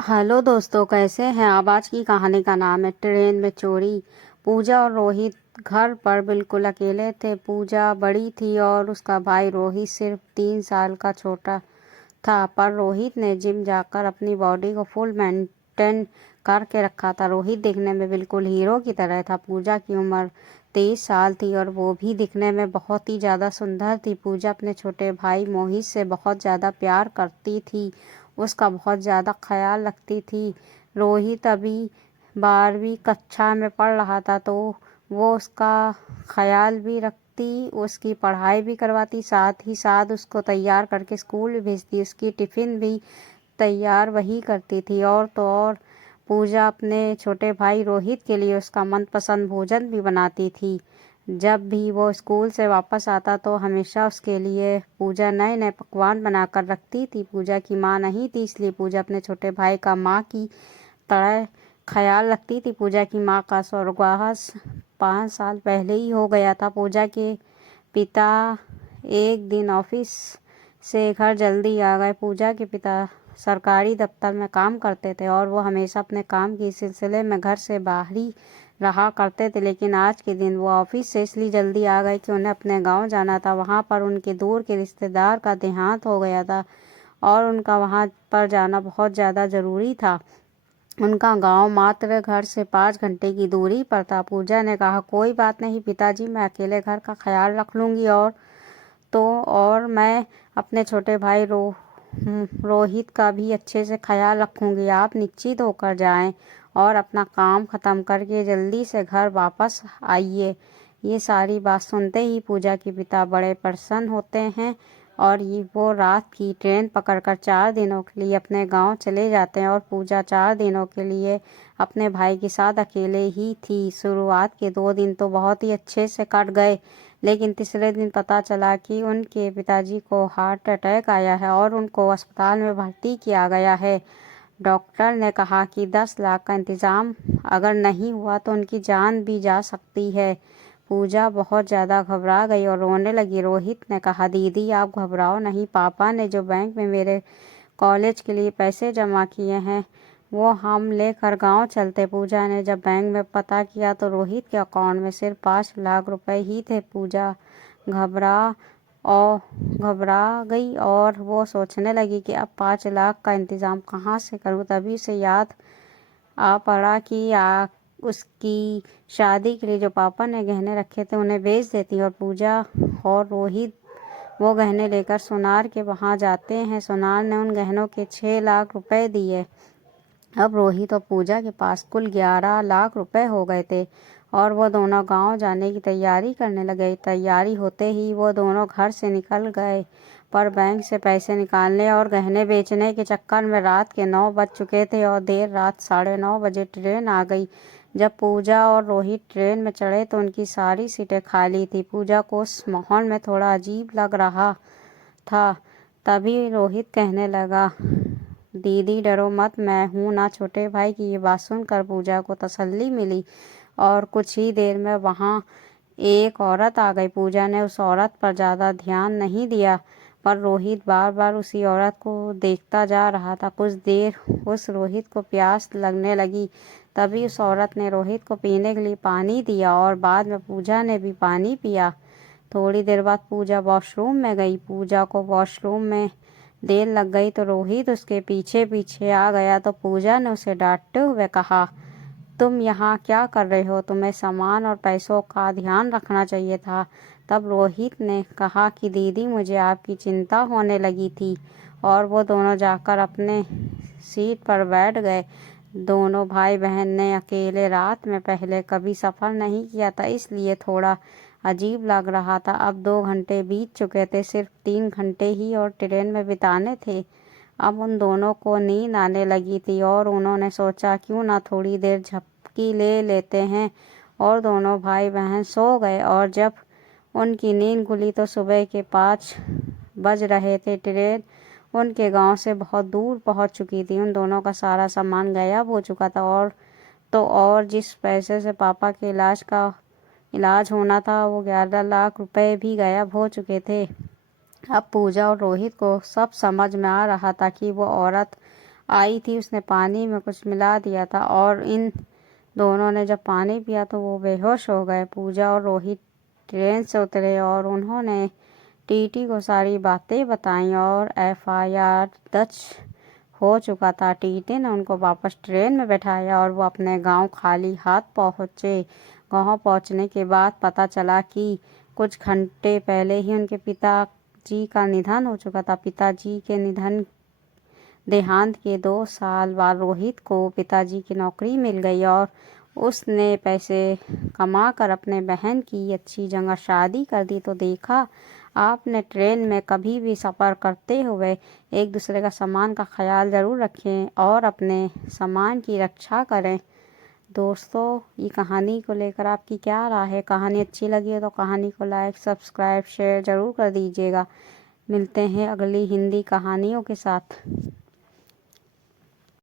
Hello दोस्तों, कैसे हैं आप। आज की कहानी का नाम है ट्रेन में चोरी। पूजा और रोहित घर पर बिल्कुल अकेले थे। पूजा बड़ी थी और उसका भाई रोहित सिर्फ 3 साल का छोटा था। पर रोहित ने जिम जाकर अपनी बॉडी को फुल मेंटेन करके रखा था। रोहित दिखने में बिल्कुल हीरो की तरह था। पूजा की उम्र 23 साल थी और वो भी दिखने में बहुत ही ज़्यादा सुंदर थी। पूजा अपने छोटे भाई मोहित से बहुत ज़्यादा प्यार करती थी, उसका बहुत ज़्यादा ख्याल रखती थी। रोहित अभी 12वीं कक्षा में पढ़ रहा था, तो वो उसका ख्याल भी रखती, उसकी पढ़ाई भी करवाती, साथ ही साथ उसको तैयार करके स्कूल भी भेजती। उसकी टिफ़िन भी तैयार वही करती थी। और तो और पूजा अपने छोटे भाई रोहित के लिए उसका मनपसंद भोजन भी बनाती थी। जब भी वो स्कूल से वापस आता तो हमेशा उसके लिए पूजा नए नए पकवान बनाकर रखती थी। पूजा की माँ नहीं थी, इसलिए पूजा अपने छोटे भाई का माँ की तरह ख्याल रखती थी। पूजा की माँ का स्वर्गवास 5 साल पहले ही हो गया था। पूजा के पिता एक दिन ऑफिस से घर जल्दी आ गए। पूजा के पिता सरकारी दफ्तर में काम करते थे और वो हमेशा अपने काम के सिलसिले में घर से बाहर ही रहा करते थे। लेकिन आज के दिन वो ऑफिस से इसलिए जल्दी आ गए कि उन्हें अपने गांव जाना था। वहां पर उनके दूर के रिश्तेदार का देहांत हो गया था और उनका वहां पर जाना बहुत ज़्यादा ज़रूरी था। उनका गांव मात्र घर से 5 घंटे की दूरी पर था। पूजा ने कहा, कोई बात नहीं पिताजी, मैं अकेले घर का ख्याल रख लूँगी और मैं अपने छोटे भाई रोहित का भी अच्छे से ख्याल रखूँगी। आप निश्चित होकर जाएं और अपना काम ख़त्म करके जल्दी से घर वापस आइए। ये सारी बात सुनते ही पूजा के पिता बड़े प्रसन्न होते हैं और वो रात की ट्रेन पकड़कर 4 दिनों के लिए अपने गांव चले जाते हैं। और पूजा 4 दिनों के लिए अपने भाई के साथ अकेले ही थी। शुरुआत के 2 दिन तो बहुत ही अच्छे से कट गए, लेकिन तीसरे दिन पता चला कि उनके पिताजी को हार्ट अटैक आया है और उनको अस्पताल में भर्ती किया गया है। डॉक्टर ने कहा कि 10 लाख का इंतज़ाम अगर नहीं हुआ तो उनकी जान भी जा सकती है। पूजा बहुत ज़्यादा घबरा गई और रोने लगी। रोहित ने कहा, दीदी आप घबराओ नहीं, पापा ने जो बैंक में मेरे कॉलेज के लिए पैसे जमा किए हैं वो हम लेकर गांव चलते। पूजा ने जब बैंक में पता किया तो रोहित के अकाउंट में सिर्फ 5 लाख रुपए ही थे। पूजा घबरा और घबरा गई और वो सोचने लगी कि अब 5 लाख का इंतज़ाम कहाँ से करूँ। तभी उसे याद आ पड़ा कि उसकी शादी के लिए जो पापा ने गहने रखे थे उन्हें बेच देती। और पूजा और रोहित वो गहने लेकर सोनार के वहाँ जाते हैं। सोनार ने उन गहनों के 6 लाख रुपए दिए। अब रोहित और पूजा के पास कुल 11 लाख रुपए हो गए थे और वो दोनों गांव जाने की तैयारी करने लगे। तैयारी होते ही वो दोनों घर से निकल गए, पर बैंक से पैसे निकालने और गहने बेचने के चक्कर में रात के 9 बज चुके थे और देर रात 9:30 बजे ट्रेन आ गई। जब पूजा और रोहित ट्रेन में चढ़े तो उनकी सारी सीटें खाली थी। पूजा को उस माहौल में थोड़ा अजीब लग रहा था। तभी रोहित कहने लगा, दीदी डरो मत, मैं हूँ ना। छोटे भाई की ये बात सुनकर पूजा को तसल्ली मिली और कुछ ही देर में वहाँ एक औरत आ गई। पूजा ने उस औरत पर ज़्यादा ध्यान नहीं दिया, पर रोहित बार बार उसी औरत को देखता जा रहा था। कुछ देर उस रोहित को प्यास लगने लगी। तभी उस औरत ने रोहित को पीने के लिए पानी दिया और बाद में पूजा ने भी पानी पिया। थोड़ी देर बाद पूजा वॉशरूम में गई। पूजा को वॉशरूम में देर लग गई तो रोहित उसके पीछे पीछे आ गया। तो पूजा ने उसे डांटते हुए कहा, तुम यहाँ क्या कर रहे हो, तुम्हें सामान और पैसों का ध्यान रखना चाहिए था। तब रोहित ने कहा कि दीदी मुझे आपकी चिंता होने लगी थी, और वो दोनों जाकर अपने सीट पर बैठ गए। दोनों भाई बहन ने अकेले रात में पहले कभी सफ़र नहीं किया था, इसलिए थोड़ा अजीब लग रहा था। अब 2 घंटे बीत चुके थे, सिर्फ 3 घंटे ही और ट्रेन में बिताने थे। अब उन दोनों को नींद आने लगी थी और उन्होंने सोचा क्यों ना थोड़ी देर झपकी ले लेते हैं, और दोनों भाई बहन सो गए। और जब उनकी नींद खुली तो सुबह के 5 बज रहे थे। ट्रेन उनके गांव से बहुत दूर पहुंच चुकी थी। उन दोनों का सारा सामान गायब हो चुका था और जिस पैसे से पापा के इलाज होना था वो 11 लाख रुपए भी गायब हो चुके थे। अब पूजा और रोहित को सब समझ में आ रहा था कि वो औरत आई थी उसने पानी में कुछ मिला दिया था और इन दोनों ने जब पानी पिया तो वो बेहोश हो गए। पूजा और रोहित ट्रेन से उतरे और उन्होंने टीटी को सारी बातें बताईं और एफआईआर दर्ज हो चुका था। टीटी ने उनको वापस ट्रेन में बैठाया और वो अपने गांव खाली हाथ पहुंचे। गांव पहुंचने के बाद पता चला कि कुछ घंटे पहले ही उनके पिताजी का निधन हो चुका था। पिताजी के देहांत के 2 साल बाद रोहित को पिताजी की नौकरी मिल गई और उसने पैसे कमाकर अपने बहन की अच्छी जगह शादी कर दी। तो देखा आपने, ट्रेन में कभी भी सफ़र करते हुए एक दूसरे का सामान का ख्याल ज़रूर रखें और अपने सामान की रक्षा करें। दोस्तों, ये कहानी को लेकर आपकी क्या राय है? कहानी अच्छी लगी है तो कहानी को लाइक, सब्सक्राइब, शेयर ज़रूर कर दीजिएगा। मिलते हैं अगली हिंदी कहानियों के साथ।